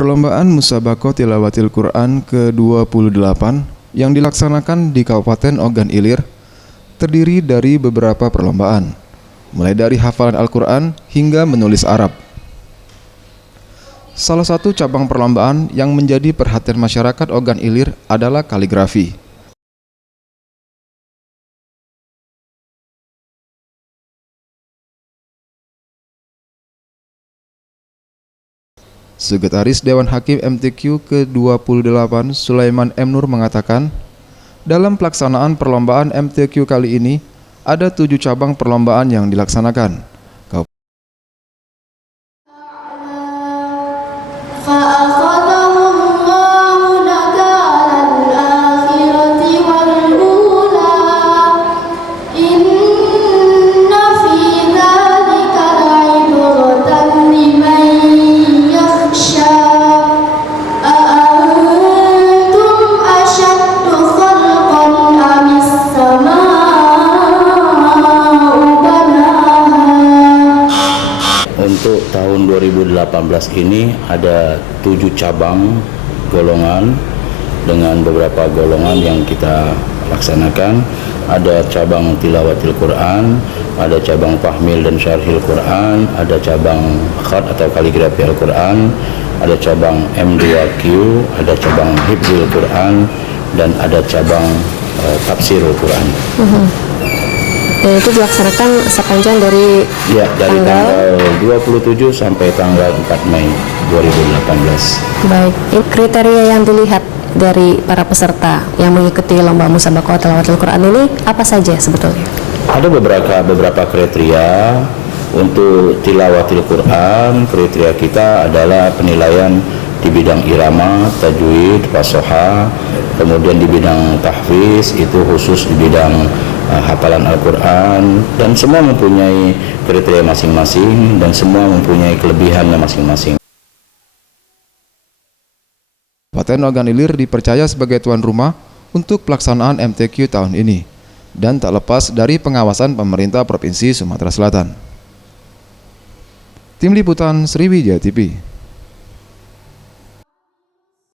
Perlombaan Musabaqah Tilawatil Quran ke-28 yang dilaksanakan di Kabupaten Ogan Ilir terdiri dari beberapa perlombaan, mulai dari hafalan Al-Quran hingga menulis Arab. Salah satu cabang perlombaan yang menjadi perhatian masyarakat Ogan Ilir adalah kaligrafi. Sekretaris Dewan Hakim MTQ ke-28 Sulaiman M. Nur mengatakan, dalam pelaksanaan perlombaan MTQ kali ini, ada 7 cabang perlombaan yang dilaksanakan. Untuk tahun 2018 ini ada 7 cabang golongan dengan beberapa golongan yang kita laksanakan. Ada cabang tilawatil Quran, ada cabang fahmil dan syarhil Quran, ada cabang khat atau kaligrafi Al-Quran, ada cabang M2Q, ada cabang hifdzul Quran, dan ada cabang tafsirul Quran. Dan itu dilaksanakan sepanjang dari tanggal 27 sampai tanggal 4 Mei 2018. Baik, kriteria yang dilihat dari para peserta yang mengikuti lomba Musabaqah Tilawatil Quran ini apa saja sebetulnya? Ada beberapa kriteria untuk tilawatil Quran. Kriteria kita adalah penilaian di bidang irama, tajwid, fasoha, kemudian di bidang tahfiz itu khusus di bidang hafalan Al-Quran, dan semua mempunyai kriteria masing-masing dan semua mempunyai kelebihannya masing-masing. Kabupaten Ogan Ilir dipercaya sebagai tuan rumah untuk pelaksanaan MTQ tahun ini dan tak lepas dari pengawasan pemerintah Provinsi Sumatera Selatan. Tim Liputan Sriwijaya TV.